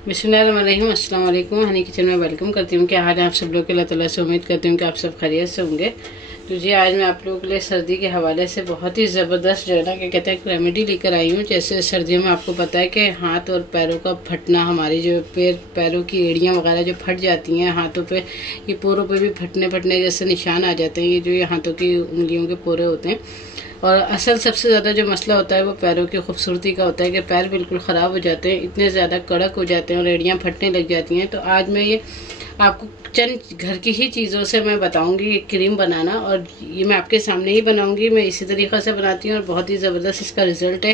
बिस्मिल्लाहिर्रहमानिर्रहीम, अस्सलाम वालेकुम। हनी किचन में वेलकम करती हूँ। क्या हाल है आप सब लोग के? अल्लाह ताला से उम्मीद करती हूँ कि आप सब खैरियत से होंगे। तो जी आज मैं आप लोगों के लिए सर्दी के हवाले से बहुत ही ज़बरदस्त जो है ना क्या कहते हैं एक रेमेडी लेकर आई हूँ। जैसे सर्दियों में आपको पता है कि हाथ और पैरों का फटना, हमारी जो पैरों की एड़ियाँ वगैरह जो फट जाती हैं, हाथों पे ये पोरों पे भी फटने जैसे निशान आ जाते हैं। ये जो ये हाथों की उंगलियों के पोरे होते हैं। और असल सबसे ज़्यादा जो मसला होता है वो पैरों की खूबसूरती का होता है कि पैर बिल्कुल ख़राब हो जाते हैं, इतने ज़्यादा कड़क हो जाते हैं और एड़ियाँ फटने लग जाती हैं। तो आज मैं ये आपको चंद घर की ही चीज़ों से मैं बताऊंगी क्रीम बनाना, और ये मैं आपके सामने ही बनाऊंगी। मैं इसी तरीक़े से बनाती हूँ और बहुत ही ज़बरदस्त इसका रिज़ल्ट है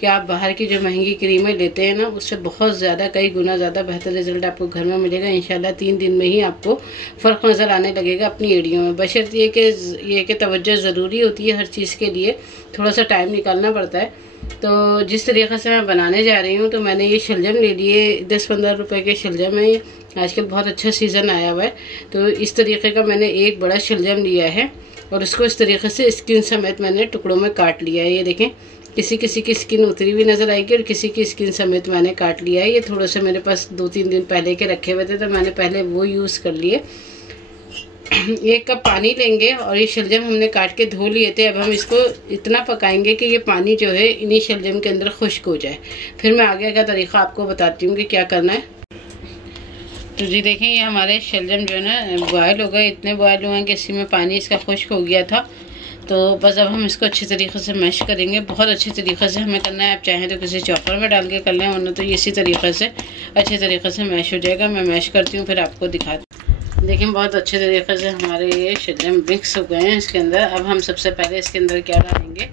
कि आप बाहर की जो महंगी क्रीमें लेते हैं ना, उससे बहुत ज़्यादा कई गुना ज़्यादा बेहतर रिज़ल्ट आपको घर में मिलेगा। इंशाल्लाह 3 दिन में ही आपको फ़र्क नज़र आने लगेगा अपनी एड़ियों में। बशर्ते ये कि तवज्जो ज़रूरी होती है हर चीज़ के लिए, थोड़ा सा टाइम निकालना पड़ता है। तो जिस तरीक़े से मैं बनाने जा रही हूँ, तो मैंने ये शलजम ले लिए। 10-15 रुपए के शलजम है। आजकल बहुत अच्छा सीज़न आया हुआ है, तो इस तरीके का मैंने एक बड़ा शलजम लिया है और उसको इस तरीके से स्किन समेत मैंने टुकड़ों में काट लिया है। ये देखें, किसी किसी की स्किन उतरी हुई नज़र आएगी और किसी की स्किन समेत मैंने काट लिया है। ये थोड़े से मेरे पास 2-3 दिन पहले के रखे हुए थे, तो मैंने पहले वो यूज़ कर लिए। 1 कप पानी लेंगे और ये शलजम हमने काट के धो लिए थे। अब हम इसको इतना पकाएंगे कि ये पानी जो है इन्हीं शलजम के अंदर खुश्क हो जाए। फिर मैं आगे का तरीक़ा आपको बताती हूँ कि क्या करना है। तो जी देखें, ये हमारे शलजम जो है ना बॉयल हो गए, इतने बॉयल हुए हैं कि इसी में पानी इसका खुश्क हो गया था। तो बस अब हम इसको अच्छी तरीके से मैश करेंगे। बहुत अच्छी तरीके से हमें करना है। आप चाहें तो किसी चॉपर में डाल के कर लें, वरना तो ये इसी तरीके से अच्छे तरीके से मैश हो जाएगा। मैं मैश करती हूँ फिर आपको दिखाती हूँ। देखिए बहुत अच्छे तरीके से हमारे ये शलजम मिक्स हो गए हैं इसके अंदर। अब हम सबसे पहले इसके अंदर क्या डालेंगे,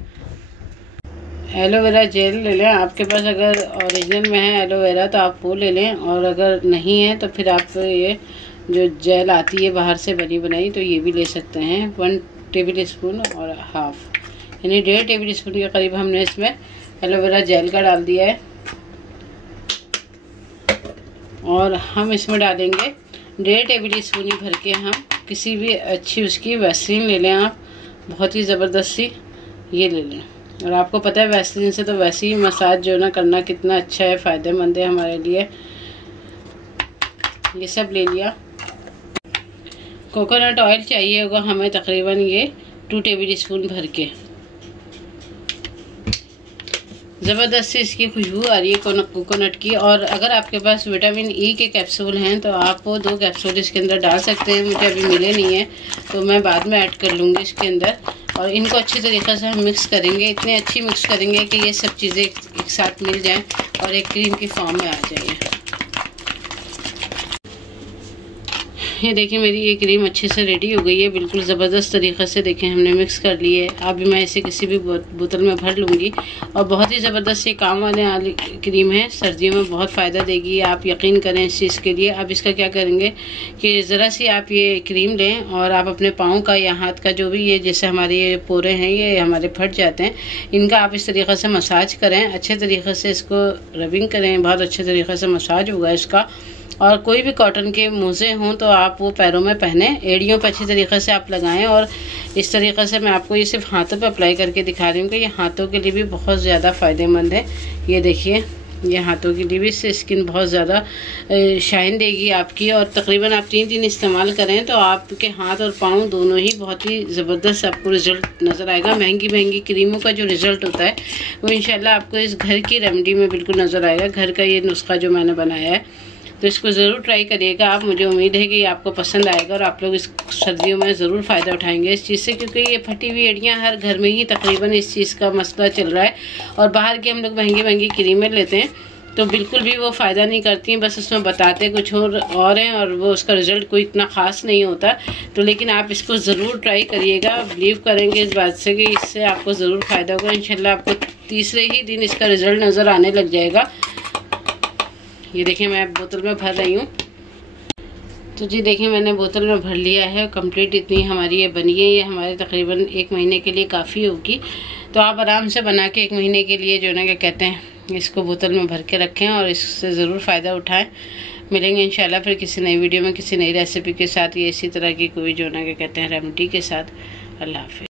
एलोवेरा जेल ले लें। आपके पास अगर ओरिजिनल में है एलोवेरा तो आप वो ले लें, और अगर नहीं है तो फिर आप ये जो जेल आती है बाहर से बनी बनाई तो ये भी ले सकते हैं। 1 टेबल स्पून और हाफ यानी 1.5 टेबल स्पून के करीब हमने इसमें एलोवेरा जेल का डाल दिया है। और हम इसमें डालेंगे 1.5 टेबल स्पून ही भर के हम किसी भी अच्छी उसकी वैसलीन ले लें। आप बहुत ही ज़बरदस्त सी ये ले लें। और आपको पता है वैसलीन से तो वैसे ही मसाज जो ना करना कितना अच्छा है, फ़ायदेमंद है हमारे लिए। ये सब ले लिया। कोकोनट ऑयल चाहिए होगा हमें तकरीबन ये 2 टेबल स्पून भर के। ज़बरदस्त सी इसकी खुशबू आ रही है कोकोनट की। और अगर आपके पास विटामिन ई के कैप्सूल हैं तो आप वो 2 कैप्सूल इसके अंदर डाल सकते हैं। मुझे अभी मिले नहीं है तो मैं बाद में ऐड कर लूँगी इसके अंदर। और इनको अच्छी तरीक़े से हम मिक्स करेंगे, इतने अच्छी मिक्स करेंगे कि ये सब चीज़ें एक साथ मिल जाएं और एक क्रीम की फॉर्म में आ जाए। ये देखिए मेरी ये क्रीम अच्छे से रेडी हो गई है, बिल्कुल ज़बरदस्त तरीक़े से। देखें हमने मिक्स कर ली है। अभी मैं इसे किसी भी बोतल में भर लूँगी। और बहुत ही ज़बरदस्त ये काम वाली क्रीम है, सर्दियों में बहुत फ़ायदा देगी, आप यकीन करें इस चीज़ के लिए। अब इसका क्या करेंगे कि ज़रा सी आप ये क्रीम लें और आप अपने पाँव का या हाथ का जो भी ये जैसे हमारे ये पोरे हैं ये हमारे फट जाते हैं, इनका आप इस तरीक़े से मसाज करें, अच्छे तरीक़े से इसको रबिंग करें। बहुत अच्छे तरीक़े से मसाज होगा इसका। और कोई भी कॉटन के मोज़े हों तो आप वो पैरों में पहने, एड़ियों पर अच्छी तरीक़े से आप लगाएं। और इस तरीक़े से मैं आपको ये सिर्फ हाथों पे अप्लाई करके दिखा रही हूँ कि ये हाथों के लिए भी बहुत ज़्यादा फ़ायदेमंद है। ये देखिए, ये हाथों के लिए भी इससे स्किन बहुत ज़्यादा शाइन देगी आपकी। और तकरीबन आप 3 दिन इस्तेमाल करें तो आपके हाथ और पाँव दोनों ही बहुत ही ज़बरदस्त आपको रिज़ल्ट नज़र आएगा। महंगी क्रीमों का जो रिज़ल्ट होता है वो इंशाल्लाह आपको इस घर की रेमेडी में बिल्कुल नज़र आएगा। घर का ये नुस्खा जो मैंने बनाया है, तो इसको ज़रूर ट्राई करिएगा आप। मुझे उम्मीद है कि ये आपको पसंद आएगा और आप लोग इस सर्दियों में ज़रूर फ़ायदा उठाएंगे इस चीज़ से, क्योंकि ये फटी हुई एड़ियाँ हर घर में ही तकरीबन इस चीज़ का मसला चल रहा है। और बाहर की हम लोग महंगी क्रीमें लेते हैं तो बिल्कुल भी वो फ़ायदा नहीं करती हैं, बस उसमें बताते कुछ और हैं और वो उसका रिज़ल्ट कोई इतना ख़ास नहीं होता। तो लेकिन आप इसको ज़रूर ट्राई करिएगा, बिलीव करेंगे इस बात से कि इससे आपको ज़रूर फ़ायदा होगा। इंशाल्लाह आपको तीसरे ही दिन इसका रिज़ल्ट नज़र आने लग जाएगा। ये देखिए मैं बोतल में भर रही हूँ। तो जी देखिए मैंने बोतल में भर लिया है कंप्लीट। इतनी हमारी ये बनी है, ये हमारे तकरीबन 1 महीने के लिए काफ़ी होगी। तो आप आराम से बना के 1 महीने के लिए जो ना क्या कहते हैं इसको बोतल में भर के रखें और इससे ज़रूर फ़ायदा उठाएं। मिलेंगे इंशाल्लाह फिर किसी नई वीडियो में किसी नई रेसिपी के साथ, ये इसी तरह की कोई जो ना क्या कहते हैं रेमेडी के साथ। अल्लाह हाफ़िज़।